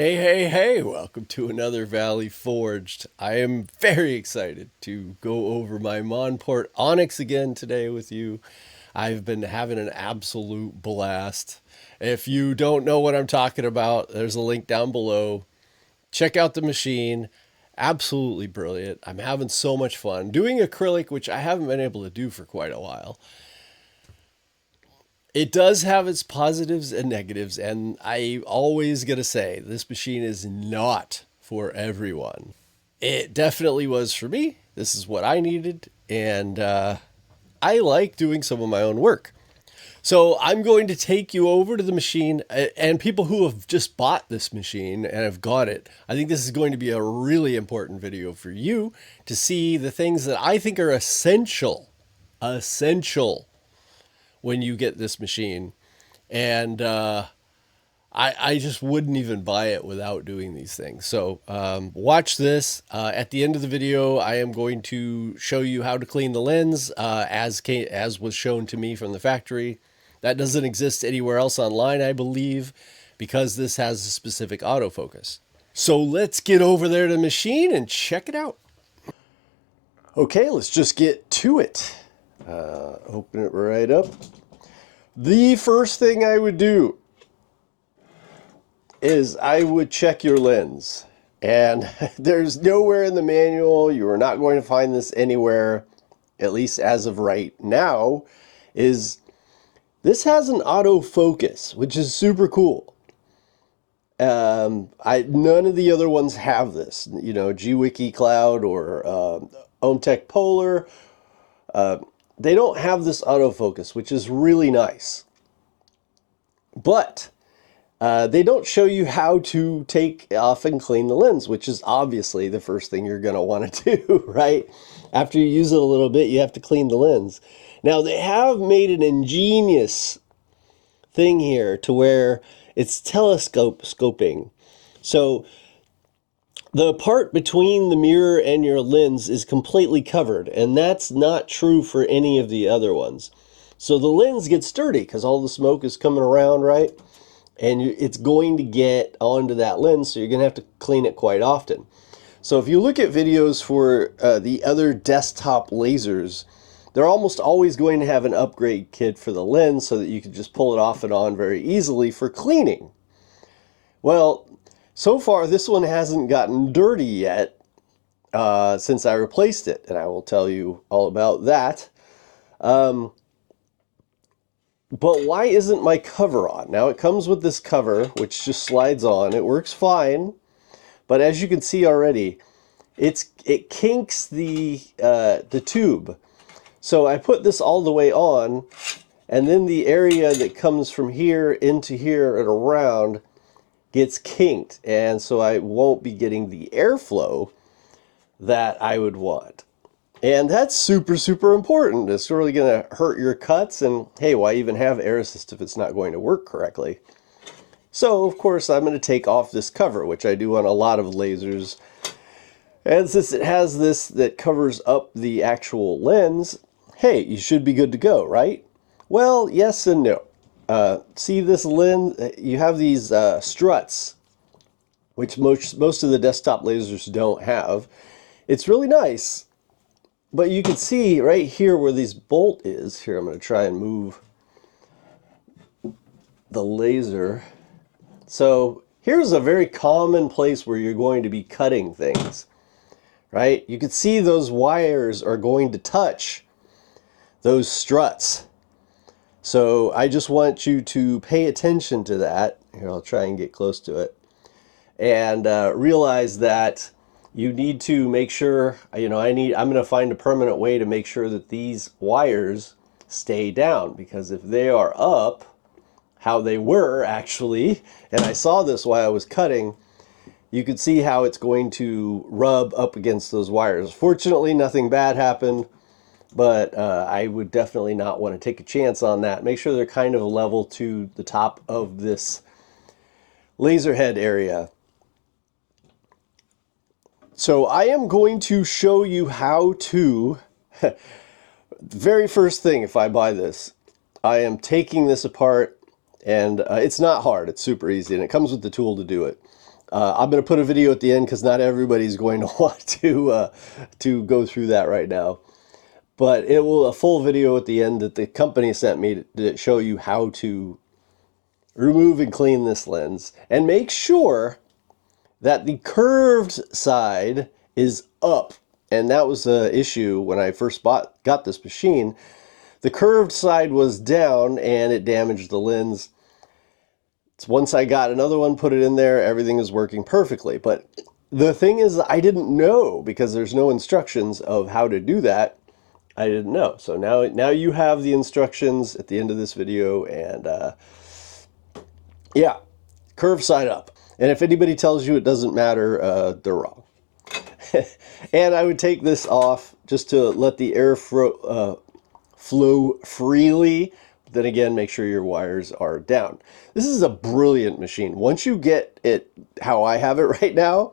Hey, hey, hey, welcome to another Valley Forged. I am very excited to go over my Monport ONYX again today with you. I've been having an absolute blast. If you don't know what I'm talking about, there's a link down below. Check out the machine. Absolutely brilliant. I'm having so much fun doing acrylic, which I haven't been able to do for quite a while. It does have its positives and negatives, and I always gotta say, this machine is not for everyone. It definitely was for me. This is what I needed, and I like doing some of my own work. So I'm going to take you over to the machine, and people who have just bought this machine and have got it. I think this is going to be a really important video for you to see the things that I think are essential when you get this machine. And I just wouldn't even buy it without doing these things. So watch this. At the end of the video, I am going to show you how to clean the lens as was shown to me from the factory. That doesn't exist anywhere else online, I believe, because this has a specific autofocus. So let's get over there to the machine and check it out. Okay, let's just get to it. Open it right up. The first thing I would do is I would check your lens. And there's nowhere in the manual, you are not going to find this anywhere, at least as of right now, is this has an autofocus, which is super cool. None of the other ones have this. You know, GWiki Cloud or OMTech Polar, they don't have this autofocus, which is really nice. But they don't show you how to take off and clean the lens, which is obviously the first thing you're going to want to do, right? After you use it a little bit, you have to clean the lens. Now, they have made an ingenious thing here to where it's telescoping. So the part between the mirror and your lens is completely covered, and that's not true for any of the other ones. So the lens gets dirty because all the smoke is coming around, right? And it's going to get onto that lens, so you're going to have to clean it quite often. So if you look at videos for the other desktop lasers, they're almost always going to have an upgrade kit for the lens so that you can just pull it off and on very easily for cleaning. Well, so far this one hasn't gotten dirty yet since I replaced it, and I will tell you all about that. But why isn't my cover on? Now it comes with this cover, which just slides on. It works fine, but as you can see already, it kinks the tube. So I put this all the way on, and then the area that comes from here into here and around gets kinked, and so I won't be getting the airflow that I would want. And that's super, super important. It's really going to hurt your cuts, and hey, why even have air assist if it's not going to work correctly? So, of course, I'm going to take off this cover, which I do on a lot of lasers. And since it has this that covers up the actual lens, hey, you should be good to go, right? Well, yes and no. See this lens? You have these struts, which most of the desktop lasers don't have. It's really nice. But you can see right here where this bolt is. Here, I'm going to try and move the laser. So here's a very common place where you're going to be cutting things, right? You can see those wires are going to touch those struts. So I just want you to pay attention to that. Here, I'll try and get close to it. And realize that you need to make sure, I'm going to find a permanent way to make sure that these wires stay down, because if they are up, how they were actually, and I saw this while I was cutting, you could see how it's going to rub up against those wires. Fortunately, nothing bad happened, but I would definitely not want to take a chance on that. Make sure they're kind of level to the top of this laser head area. So I am going to show you how to, very first thing if I buy this, I am taking this apart, and it's not hard, it's super easy, and it comes with the tool to do it. I'm going to put a video at the end because not everybody's going to want to go through that right now. But it will a full video at the end that the company sent me to show you how to remove and clean this lens. And make sure that the curved side is up. And that was an issue when I first got this machine. The curved side was down and it damaged the lens. Once I got another one, put it in there, everything is working perfectly. But the thing is, I didn't know, because there's no instructions of how to do that. I didn't know. So now you have the instructions at the end of this video, and yeah, curve side up. And if anybody tells you it doesn't matter, they're wrong. And I would take this off just to let the air flow freely. But then again, make sure your wires are down. This is a brilliant machine. Once you get it how I have it right now,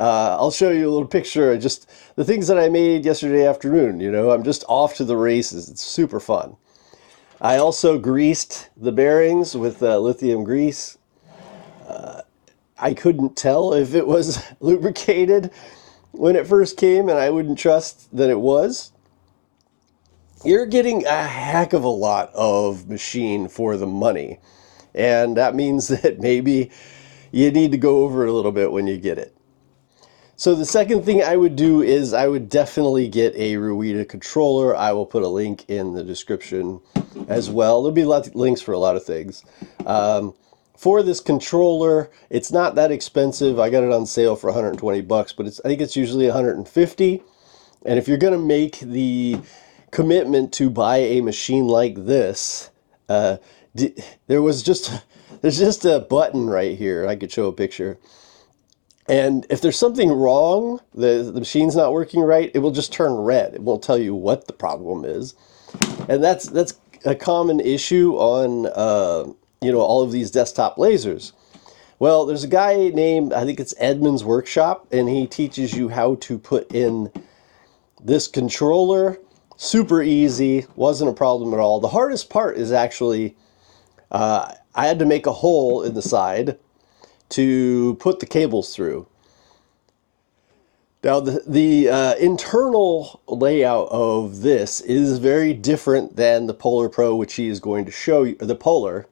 I'll show you a little picture of just the things that I made yesterday afternoon. You know, I'm just off to the races. It's super fun. I also greased the bearings with lithium grease. I couldn't tell if it was lubricated when it first came, and I wouldn't trust that it was. You're getting a heck of a lot of machine for the money. And that means that maybe you need to go over it a little bit when you get it. So the second thing I would do is I would definitely get a Ruida controller. I will put a link in the description as well. There'll be lots of links for a lot of things. For this controller, it's not that expensive. I got it on sale for 120 bucks, but I think it's usually 150. And if you're going to make the commitment to buy a machine like this, there's just a button right here. I could show a picture. And if there's something wrong, the machine's not working right, it will just turn red. It won't tell you what the problem is. And that's a common issue on all of these desktop lasers. Well, there's a guy named, I think it's Edmund's Workshop, and he teaches you how to put in this controller. Super easy, wasn't a problem at all. The hardest part is actually, I had to make a hole in the side to put the cables through. Now, the internal layout of this is very different than the Polar Pro, which he is going to show you, the Polar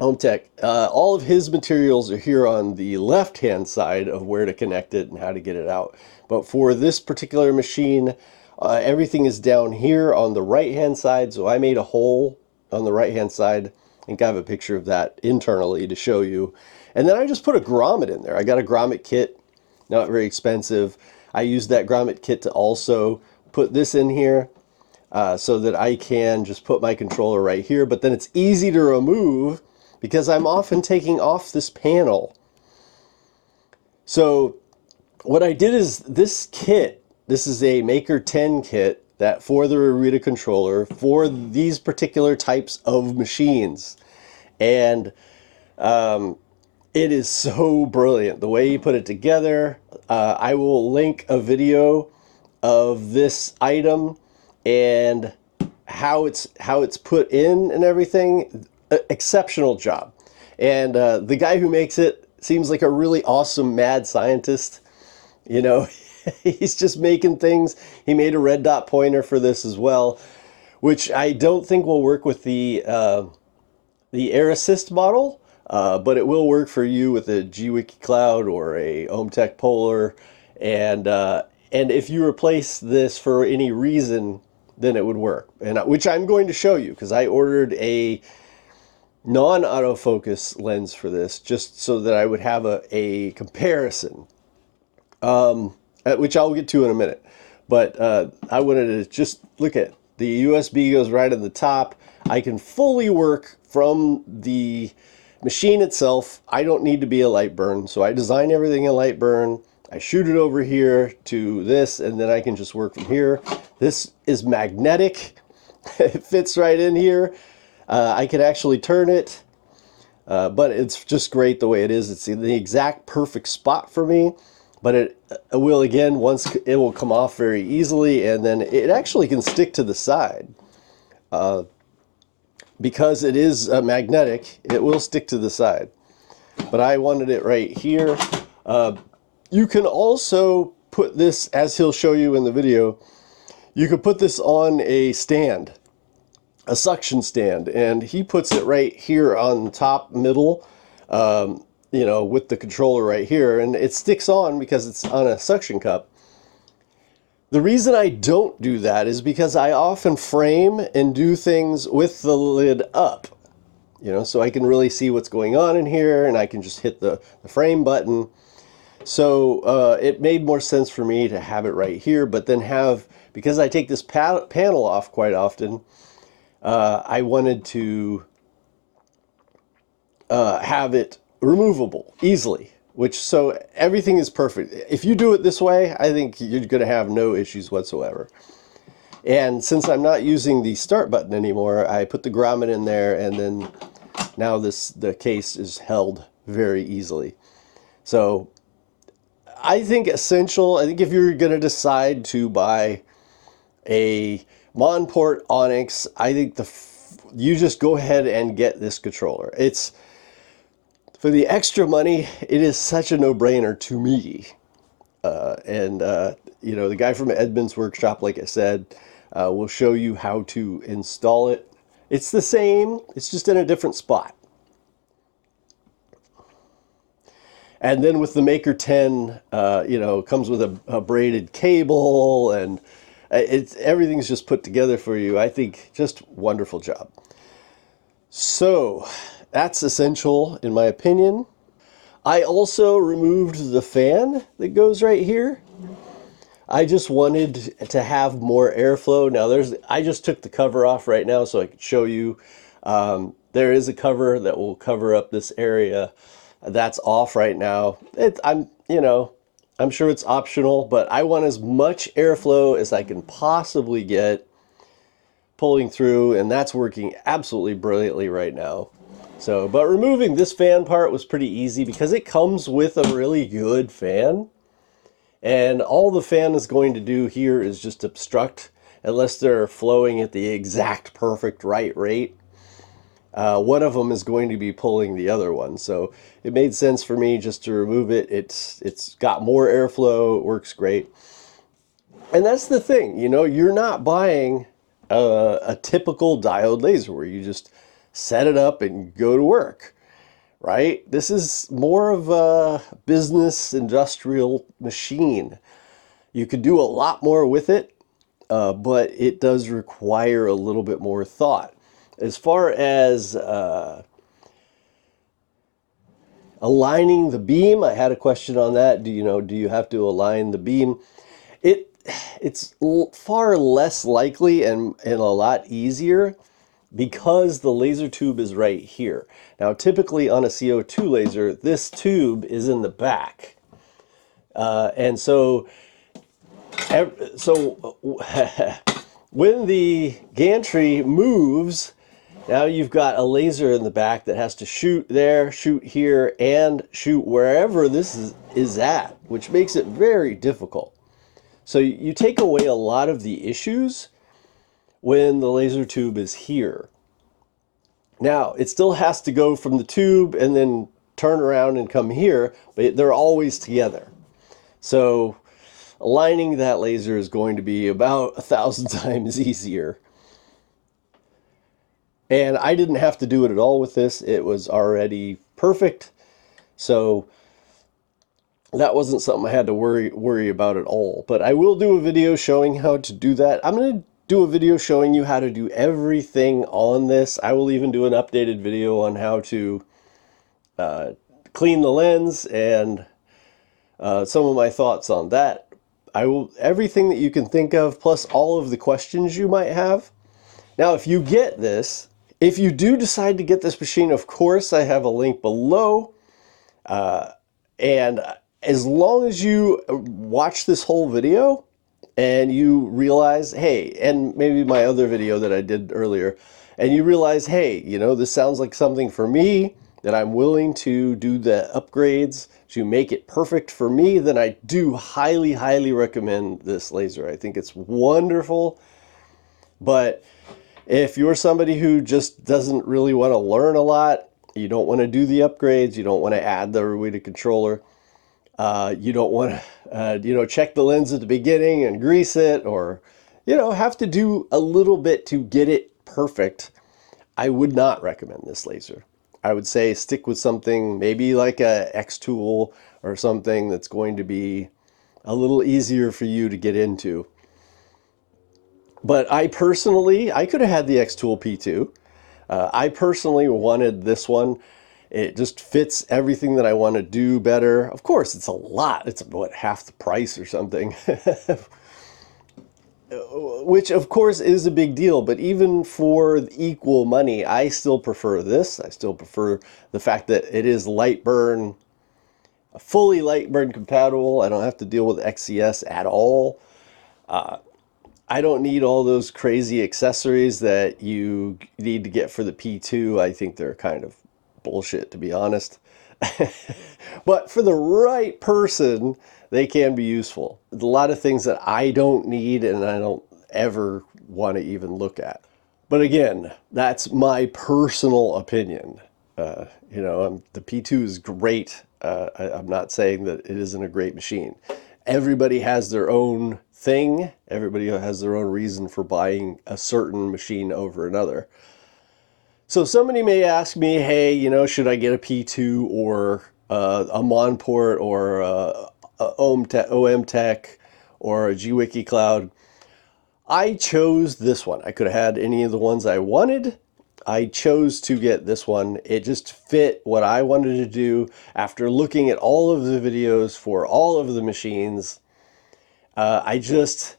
Home Tech. All of his materials are here on the left-hand side of where to connect it and how to get it out. But for this particular machine, everything is down here on the right-hand side. So I made a hole on the right-hand side. I think I have a picture of that internally to show you. And then I just put a grommet in there. I got a grommet kit, not very expensive. I used that grommet kit to also put this in here so that I can just put my controller right here. But then it's easy to remove because I'm often taking off this panel. So what I did is this kit, this is a Maker 10 kit that for the Ruida controller for these particular types of machines. And it is so brilliant the way you put it together. I will link a video of this item and how it's put in and everything. Exceptional job. And the guy who makes it seems like a really awesome mad scientist. You know, he's just making things. He made a red dot pointer for this as well, which I don't think will work with the Air Assist model. But it will work for you with a GWiki Cloud or a OhmTech Polar, and if you replace this for any reason, then it would work. And which I'm going to show you because I ordered a non-autofocus lens for this just so that I would have a comparison, which I'll get to in a minute. But I wanted to just look at the USB goes right at the top. I can fully work from the machine itself. I don't need to be a light burn, so I design everything in light burn. I shoot it over here to this, and then I can just work from here. This is magnetic. It fits right in here. I can actually turn it, but it's just great the way it is. It's in the exact perfect spot for me, but it will, again, once it will come off very easily, and then it actually can stick to the side. Because it is magnetic, it will stick to the side. but I wanted it right here. You can also put this, as he'll show you in the video, you could put this on a stand, a suction stand, and he puts it right here on the top middle, you know, with the controller right here, and it sticks on because it's on a suction cup. The reason I don't do that is because I often frame and do things with the lid up, you know, so I can really see what's going on in here, and I can just hit the frame button. So it made more sense for me to have it right here, but then have, because I take this panel off quite often, I wanted to have it removable easily, which, so everything is perfect. If you do it this way, I think you're going to have no issues whatsoever. And since I'm not using the start button anymore, I put the grommet in there, and then now the case is held very easily. So I think essential, I think if you're going to decide to buy a Monport ONYX, I think you just go ahead and get this controller. It's, for the extra money, it is such a no-brainer to me. You know, the guy from Edmund's Workshop, like I said, will show you how to install it. It's the same, it's just in a different spot. And then with the Maker 10, you know, comes with a braided cable, and everything's just put together for you. I think just wonderful job. So that's essential in my opinion. I also removed the fan that goes right here. I just wanted to have more airflow. Now I just took the cover off right now so I could show you. There is a cover that will cover up this area. That's off right now. You know, I'm sure it's optional, but I want as much airflow as I can possibly get pulling through, and that's working absolutely brilliantly right now. So, but removing this fan part was pretty easy because it comes with a really good fan. And all the fan is going to do here is just obstruct, unless they're flowing at the exact perfect right rate. One of them is going to be pulling the other one. So it made sense for me just to remove it. It's got more airflow, it works great. And that's the thing, you know, you're not buying a typical diode laser where you just set it up and go to work, right? This is more of a business industrial machine. You could do a lot more with it, but it does require a little bit more thought. As far as aligning the beam, I had a question on that. Do you have to align the beam? It's far less likely and a lot easier because the laser tube is right here. Now, typically on a CO2 laser, this tube is in the back. And so when the gantry moves, now you've got a laser in the back that has to shoot there, shoot here, and shoot wherever this is at, which makes it very difficult. So you take away a lot of the issues when the laser tube is here. Now, it still has to go from the tube and then turn around and come here, but they're always together. So aligning that laser is going to be about 1,000 times easier. And I didn't have to do it at all with this. It was already perfect. So that wasn't something I had to worry about at all. But I will do a video showing how to do that. I'm going to do a video showing you how to do everything on this. I will even do an updated video on how to clean the lens and some of my thoughts on that. Everything that you can think of, plus all of the questions you might have. Now, if you get this, if you do decide to get this machine, of course, I have a link below. And as long as you watch this whole video and you realize, hey, and maybe my other video that I did earlier, and you realize, hey, you know, this sounds like something for me, that I'm willing to do the upgrades to make it perfect for me, then I do highly, highly recommend this laser. I think it's wonderful. But if you're somebody who just doesn't really want to learn a lot, You don't want to do the upgrades. You don't want to add the Ruida controller. You don't want to, check the lens at the beginning and grease it, or, have to do a little bit to get it perfect. I would not recommend this laser. I would say stick with something maybe like a X tool or something that's going to be a little easier for you to get into. But I could have had the X Tool P2. I personally wanted this one. It just fits everything that I want to do better. Of course, it's a lot. It's what, half the price or something. Which of course is a big deal, but even for equal money, I still prefer this. I still prefer the fact that it is light burn, fully light burn compatible. I don't have to deal with XCS at all. I don't need all those crazy accessories that you need to get for the P2. I think they're kind of bullshit, to be honest. But for the right person, they can be useful. A lot of things that I don't need and I don't ever want to even look at. But again, that's my personal opinion. The P2 is great. I'm not saying that it isn't a great machine. Everybody has their own thing. Everybody has their own reason for buying a certain machine over another. So somebody may ask me, hey, should I get a P2 or a Monport or a OM Tech or a GWiki Cloud? I chose this one. I could have had any of the ones I wanted. I chose to get this one. It just fit what I wanted to do after looking at all of the videos for all of the machines. I just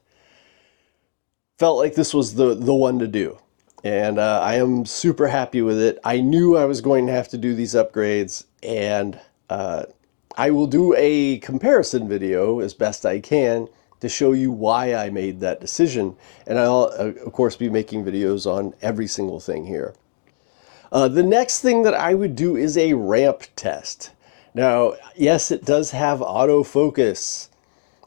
felt like this was the one to do. And I am super happy with it. I knew I was going to have to do these upgrades, and I will do a comparison video as best I can to show you why I made that decision. And I'll, of course, be making videos on every single thing here. The next thing that I would do is a ramp test. Now, yes, it does have autofocus,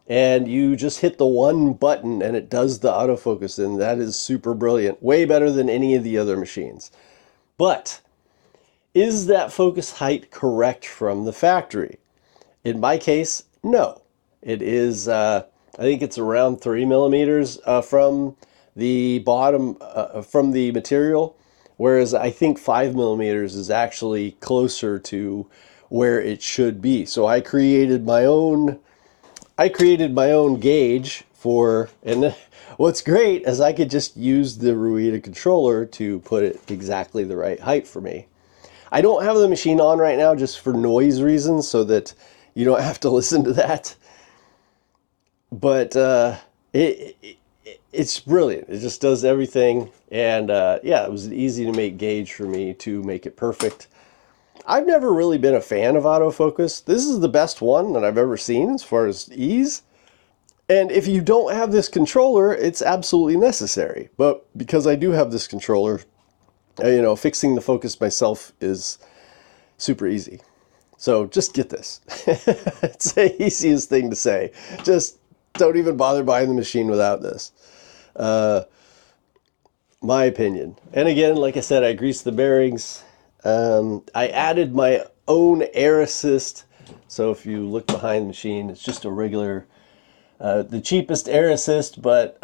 and you just hit the one button and it does the autofocus, and that is super brilliant. Way better than any of the other machines. But is that focus height correct from the factory? In my case, no. It is, I think it's around 3 millimeters from the bottom, from the material, whereas I think 5 millimeters is actually closer to where it should be. So I created my own gauge for, and what's great is I could just use the Ruida controller to put it exactly the right height for me. I don't have the machine on right now just for noise reasons, so that you don't have to listen to that. But it's brilliant. It just does everything. And yeah, it was an easy to make gauge for me to make it perfect. I've never really been a fan of autofocus. This is the best one that I've ever seen as far as ease. And if you don't have this controller, it's absolutely necessary. But because I do have this controller, fixing the focus myself is super easy. So just get this. It's the easiest thing to say. Just don't even bother buying the machine without this. My opinion. And again, like I said, I greased the bearings. I added my own air assist. So if you look behind the machine, it's just a regular, the cheapest air assist, but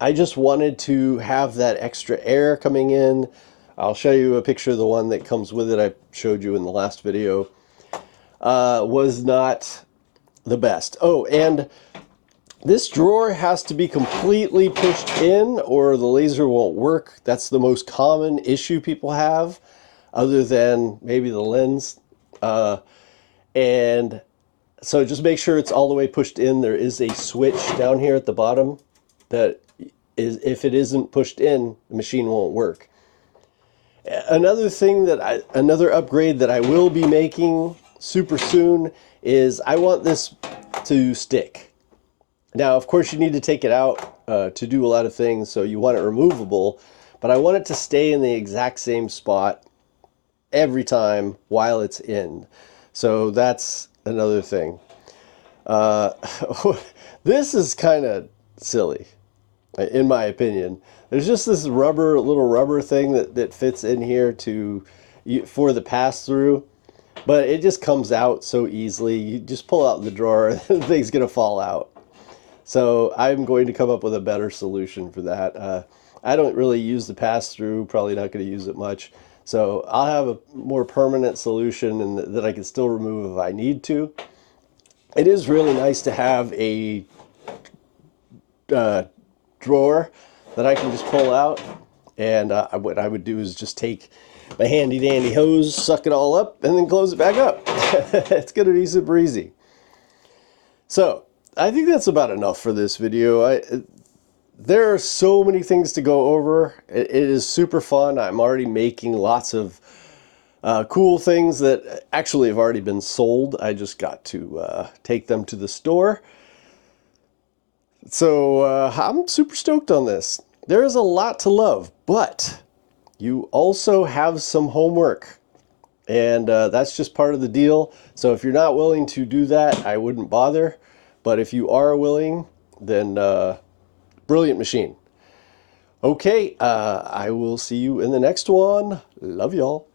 I just wanted to have that extra air coming in. I'll show you a picture of the one that comes with it. I showed you in the last video. Was not the best. Oh, and this drawer has to be completely pushed in or the laser won't work. That's the most common issue people have, other than maybe the lens. And so just make sure it's all the way pushed in. There is a switch down here at the bottom that is, if it isn't pushed in, the machine won't work. Another thing that another upgrade that I will be making super soon is I want this to stick. Now, of course, you need to take it out to do a lot of things, so you want it removable, but I want it to stay in the exact same spot every time while it's in. So that's another thing. This is kind of silly, in my opinion. There's just this little rubber thing that fits in here to for the pass-through, but it just comes out so easily. You just pull out the drawer, the thing's gonna fall out. So I'm going to come up with a better solution for that. I don't really use the pass-through, probably not going to use it much. So I'll have a more permanent solution and that I can still remove if I need to. It is really nice to have a drawer that I can just pull out. And what I would do is just take my handy dandy hose, suck it all up, and then close it back up. It's going to be super easy. So I think that's about enough for this video. There are so many things to go over. It is super fun. I'm already making lots of cool things that actually have already been sold. I just got to take them to the store. So I'm super stoked on this. There is a lot to love, but you also have some homework. And that's just part of the deal. So if you're not willing to do that, I wouldn't bother. But if you are willing, then brilliant machine. Okay, I will see you in the next one. Love y'all.